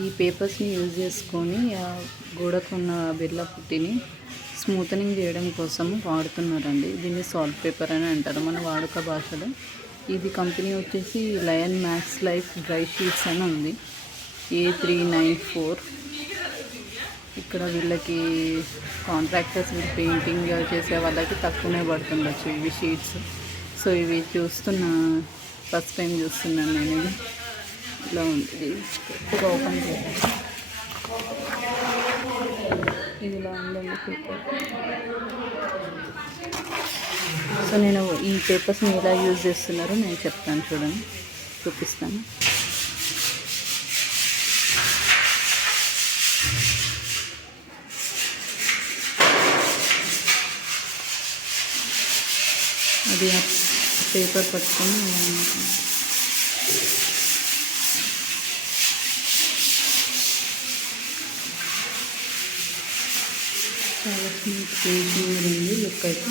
ఈ పేపర్స్ని యూజ్ చేసుకొని గోడకున్న బిర్లా పుట్టిని స్మూతనింగ్ చేయడం కోసం వాడుతున్నారండి. దీన్ని సాల్ట్ పేపర్ అని అంటారు మన వాడుక భాషలో. ఇది కంపెనీ వచ్చేసి lion max life dry sheets అని ఉంది, A394. ఇక్కడ వీళ్ళకి కాంట్రాక్టర్స్ పెయింటింగ్ చేసే వాళ్ళకి తక్కువనే పడుతుండొచ్చు ఇవి షీట్స్. సో ఇవి ఫస్ట్ టైం చూస్తున్నాను నేను. ఇది ఇలా ఉంది, గట్టిగా ఓపెన్ చేయాలి. ఇది ఇలా ఉందండి పేపర్. సో నేను ఈ పేపర్స్ని ఎలా యూజ్ చేస్తున్నారో నేను చెప్తాను, చూడండి, చూపిస్తాను. అది ఆ పేపర్ పట్టుకొని చాలా స్మూత్ ఫినిషింగ్ ఉంది లుక్ అయితే.